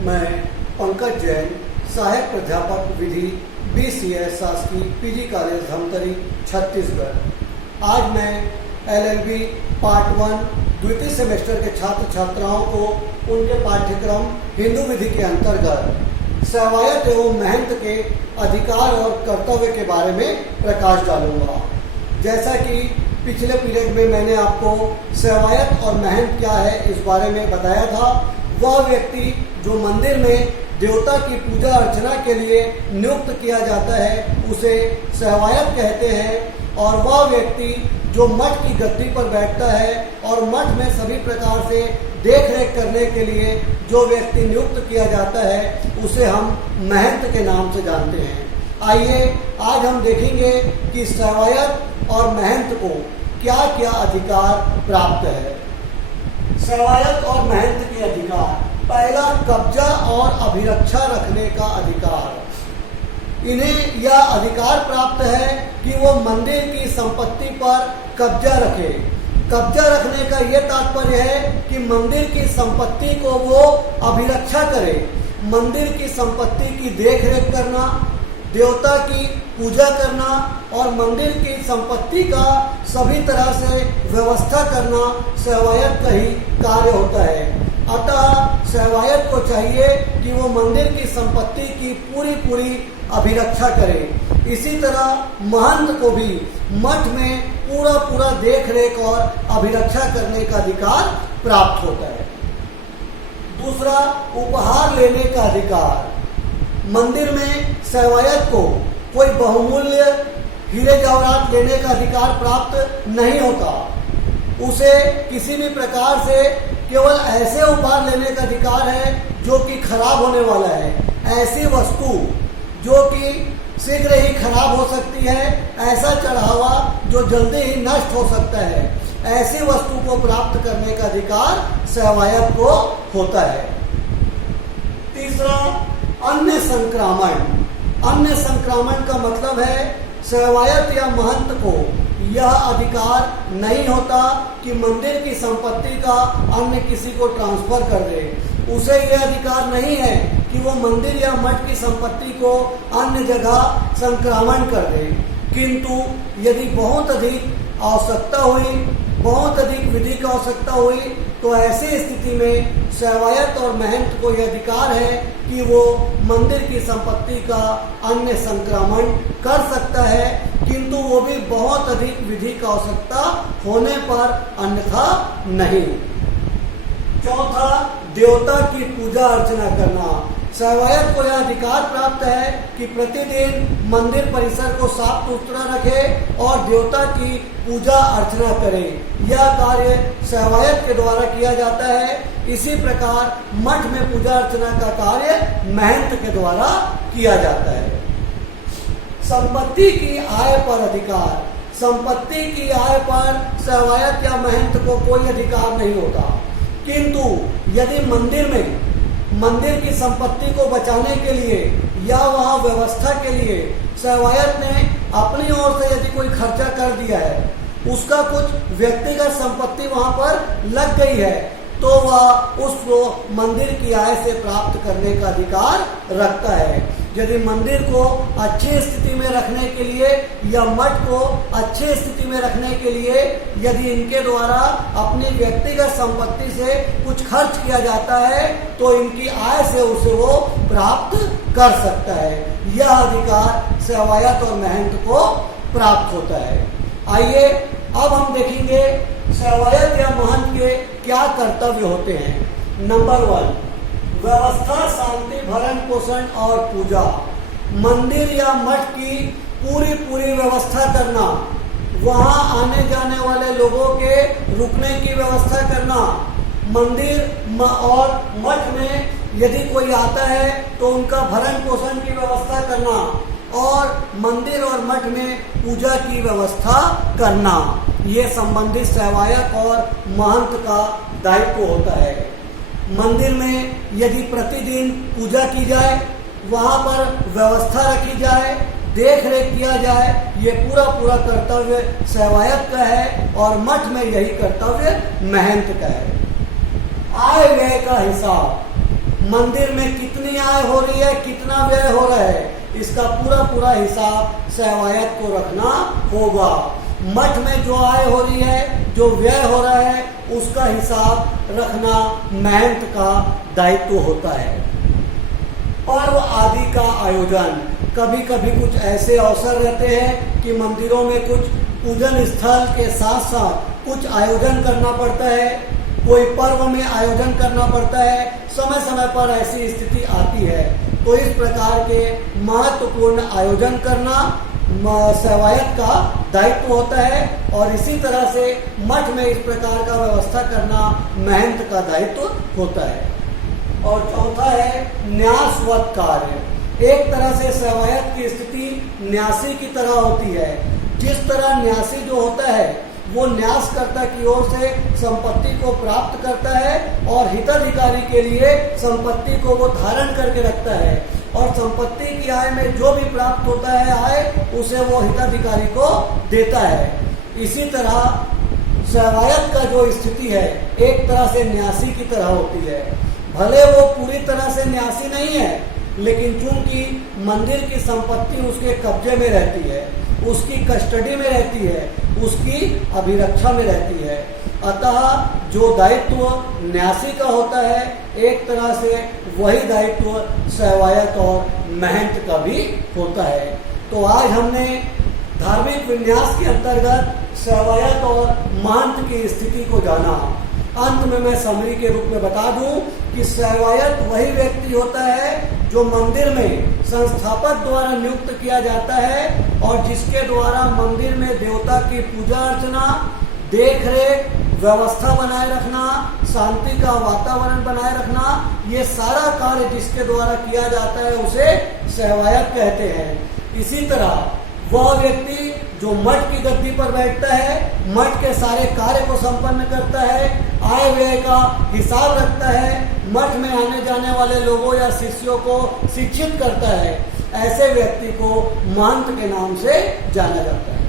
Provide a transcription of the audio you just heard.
मैं पंकज जैन, सहायक प्राध्यापक विधि BCS शासकीय PG कॉलेज धमतरी छत्तीसगढ़। आज मैं LLB पार्ट 1 द्वितीय सेमेस्टर के छात्र छात्राओं को उनके पाठ्यक्रम हिंदू विधि के अंतर्गत सेवायत एवं महंत के अधिकार और कर्तव्य के बारे में प्रकाश डालूंगा। जैसा कि पिछले पीरियड में मैंने आपको सेवायत और महंत क्या है इस बारे में बताया था। वह व्यक्ति जो मंदिर में देवता की पूजा अर्चना के लिए नियुक्त किया जाता है उसे सेवायत कहते हैं, और वह व्यक्ति जो मठ की गद्दी पर बैठता है और मठ में सभी प्रकार से देख रेख करने के लिए जो व्यक्ति नियुक्त किया जाता है उसे हम महंत के नाम से जानते हैं। आइए आज हम देखेंगे कि सेवायत और महंत को क्या क्या अधिकार प्राप्त है। सेवायत और महंत के अधिकार: पहला, कब्जा और अभिरक्षा रखने का अधिकार। इन्हें यह अधिकार प्राप्त है कि वो मंदिर की संपत्ति पर कब्जा रखे। कब्जा रखने का ये तात्पर्य है कि मंदिर की संपत्ति को वो अभिरक्षा करे, मंदिर की संपत्ति की देखरेख करना, देवता की पूजा करना और मंदिर की संपत्ति का सभी तरह से व्यवस्था करना सेवायत का ही कार्य होता है। अतः सेवायत को चाहिए कि वो मंदिर की संपत्ति की पूरी अभिरक्षा करे। इसी तरह महंत को भी मठ में पूरा देख रेख और अभिरक्षा करने का अधिकार प्राप्त होता है। दूसरा, उपहार लेने का अधिकार। मंदिर में सेवायत को कोई बहुमूल्य हीरे जवाहरात लेने का अधिकार प्राप्त नहीं होता। उसे किसी भी प्रकार से केवल ऐसे उपहार लेने का अधिकार है जो कि खराब होने वाला है। ऐसी वस्तु जो कि शीघ्र ही खराब हो सकती है, ऐसा चढ़ावा जो जल्दी ही नष्ट हो सकता है, ऐसी वस्तु को प्राप्त करने का अधिकार सेवायत को होता है। तीसरा, अन्य संक्रामण। अन्य संक्रामण का मतलब है सेवायत या महंत को यह अधिकार नहीं होता कि मंदिर की संपत्ति का अन्य किसी को ट्रांसफर कर दे। उसे यह अधिकार नहीं है कि वो मंदिर या मठ की संपत्ति को अन्य जगह संक्रामण कर दे। किंतु यदि बहुत अधिक आवश्यकता हुई, बहुत अधिक विधि की आवश्यकता हुई, तो ऐसी स्थिति में सेवायत और महंत को यह अधिकार है कि वो मंदिर की संपत्ति का अन्य संक्रमण कर सकता है, किंतु वो भी बहुत अधिक विधि की आवश्यकता होने पर, अन्यथा नहीं। चौथा, देवता की पूजा अर्चना करना। सेवायत को यह अधिकार प्राप्त है कि प्रतिदिन मंदिर परिसर को साफ सुथरा रखे और देवता की पूजा अर्चना करे। यह कार्य सेवायत के द्वारा किया जाता है। इसी प्रकार मठ में पूजा अर्चना का कार्य महंत के द्वारा किया जाता है। संपत्ति की आय पर अधिकार। संपत्ति की आय पर सेवायत या महंत को कोई अधिकार नहीं होता, किंतु यदि मंदिर की संपत्ति को बचाने के लिए या वहाँ व्यवस्था के लिए सेवायत ने अपनी ओर से यदि कोई खर्चा कर दिया है, उसका कुछ व्यक्तिगत संपत्ति वहाँ पर लग गई है, तो वह उसको मंदिर की आय से प्राप्त करने का अधिकार रखता है। यदि मंदिर को अच्छी स्थिति में रखने के लिए या मठ को अच्छी स्थिति में रखने के लिए यदि इनके द्वारा अपनी व्यक्तिगत संपत्ति से कुछ खर्च किया जाता है तो इनकी आय से उसे वो प्राप्त कर सकता है। यह अधिकार सेवायत और महंत को प्राप्त होता है। आइए अब हम देखेंगे सेवायत या महंत के क्या कर्तव्य होते हैं। नंबर 1, व्यवस्था, शांति, भरण पोषण और पूजा। मंदिर या मठ की पूरी व्यवस्था करना, वहाँ आने जाने वाले लोगों के रुकने की व्यवस्था करना, मंदिर और मठ में यदि कोई आता है तो उनका भरण पोषण की व्यवस्था करना और मंदिर और मठ में पूजा की व्यवस्था करना, ये संबंधित सेवायत और महंत का दायित्व होता है। मंदिर में यदि प्रतिदिन पूजा की जाए, वहाँ पर व्यवस्था रखी जाए, देख रेख किया जाए, ये पूरा कर्तव्य सेवायत का है और मठ में यही कर्तव्य महंत का है। आय व्यय का हिसाब। मंदिर में कितनी आय हो रही है, कितना व्यय हो रहा है, इसका पूरा पूरा हिसाब सेवायत को रखना होगा। मठ में जो आय हो रही है, जो व्यय हो रहा है, उसका हिसाब रखना महंत का दायित्व होता है। पर्व आदि का आयोजन, कभी कभी कुछ ऐसे अवसर रहते हैं कि मंदिरों में कुछ पूजन स्थल के साथ साथ कुछ आयोजन करना पड़ता है, कोई पर्व में आयोजन करना पड़ता है, समय समय पर ऐसी स्थिति आती है। तो इस प्रकार के महत्वपूर्ण आयोजन करना सेवायत का दायित्व होता है और इसी तरह से मठ में इस प्रकार का व्यवस्था करना महंत का दायित्व होता है। और चौथा है न्यासवत कार्य। एक तरह से सेवायत की स्थिति न्यासी की तरह होती है। जिस तरह न्यासी जो होता है वो न्यासकर्ता की ओर से संपत्ति को प्राप्त करता है और हिताधिकारी के लिए संपत्ति को वो धारण करके रखता है और संपत्ति की आय में जो भी प्राप्त होता है आय, उसे वो हिताधिकारी को देता है। इसी तरह सेवायत का जो स्थिति है एक तरह से न्यासी की तरह होती है। भले वो पूरी तरह से न्यासी नहीं है, लेकिन चूंकि मंदिर की संपत्ति उसके कब्जे में रहती है, उसकी कस्टडी में रहती है, उसकी अभिरक्षा में रहती है, अतः जो दायित्व न्यासी का होता है एक तरह से वही दायित्व सेवायत और महंत का भी होता है। तो आज हमने धार्मिक विन्यास के अंतर्गत सेवायत और महंत की स्थिति को जाना। अंत में मैं समरी के रूप में बता दूं कि सेवायत वही व्यक्ति होता है जो मंदिर में संस्थापक द्वारा नियुक्त किया जाता है और जिसके द्वारा मंदिर में देवता की पूजा अर्चना, देख रेख, व्यवस्था बनाए रखना, शांति का वातावरण बनाए रखना, ये सारा कार्य जिसके द्वारा किया जाता है उसे सेवायत कहते हैं। इसी तरह वह व्यक्ति जो मठ की गद्दी पर बैठता है, मठ के सारे कार्य को संपन्न करता है, आय व्यय का हिसाब रखता है, मठ में आने जाने वाले लोगों या शिष्यों को शिक्षित करता है, ऐसे व्यक्ति को महंत के नाम से जाना जाता है।